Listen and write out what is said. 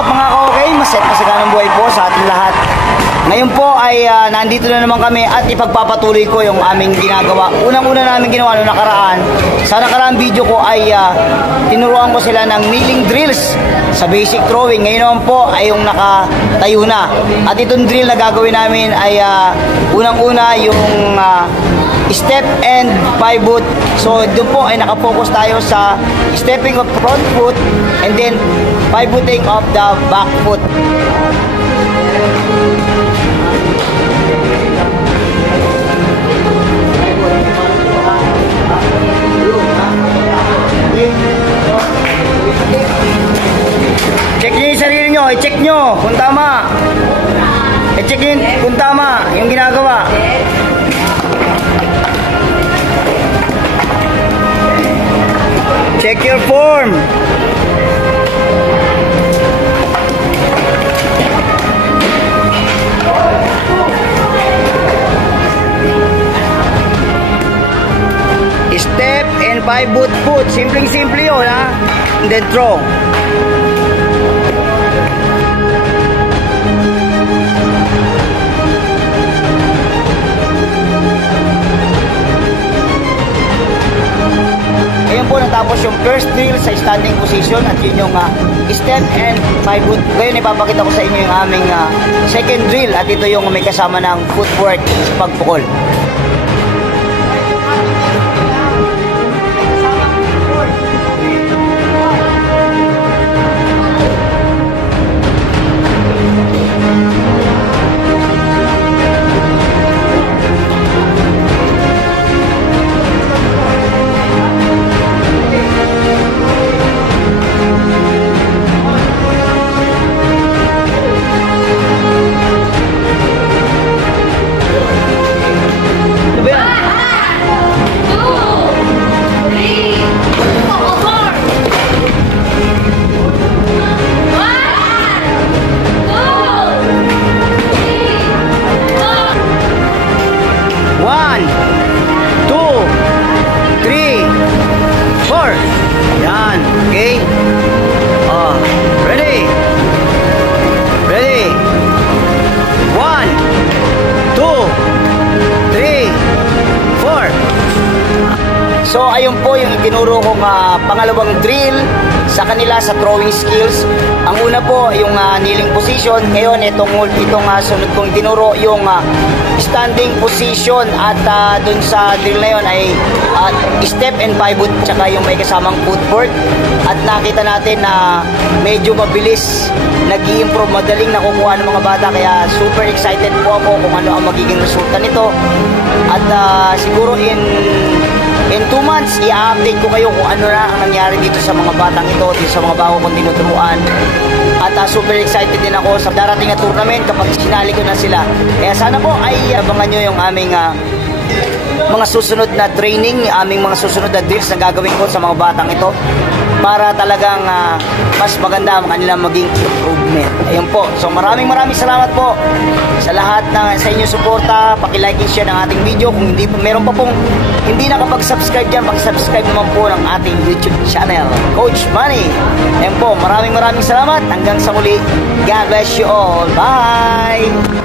up mga ka-okay? Maset masaganang buhay po sa ating lahat. Ngayon po ay nandito na naman kami at ipagpapatuloy ko yung aming ginagawa. Unang-una namin ginawa noong nakaraan. Sa nakaraang video ko ay tinuruan ko sila ng kneeling drills sa basic throwing. Ngayon naman po ay yung nakatayo na. At itong drill na gagawin namin ay unang-una yung step and pivot. So doon po ay nakafocus tayo sa stepping of front foot and then pivoting of the back foot. Check nyo yung sarili nyo, i-check nyo kung tama. I-check nyo kung tama yung ginagawa. Check your form. Step and pivot foot. Simpleng-simple yun, ha? And then throw. Ayun po, natapos yung first drill sa standing position at yun yung step and pivot. Ngayon ipapakita ko sa inyo yung aming second drill at ito yung may kasama ng footwork sa pagpukol. So ayun po yung itinuro kong pangalawang drill sa kanila sa throwing skills. Ang una po yung kneeling position. Ngayon itong sunod kong itinuro yung standing position at dun sa drill na yun ay step and pivot tsaka yung may kasamang footwork. At nakita natin na medyo mabilis nag-i-improve, madaling nakukuha ng mga bata, kaya super excited po ako kung ano ang magiging resulta nito. At siguro in 2 months, i-update ko kayo kung ano na ang nangyari dito sa mga batang ito, dito sa mga bago kong tinuturuan. At super excited din ako sa darating na tournament kapag sinali ko na sila. Kaya sana po ay abangan nyo yung aming mga susunod na training, aming mga susunod na drills na gagawin ko sa mga batang ito para talagang mas maganda ang kanilang maging improvement. Ayun po. So maraming salamat po sa lahat sa inyong suporta. Paki-like and share ng ating video. Kung hindi meron pa pong hindi nakapag-subscribe dyan, paki-subscribe naman po ng ating YouTube channel, Coach Manny. Ayun po. Maraming salamat. Hanggang sa muli. God bless you all. Bye!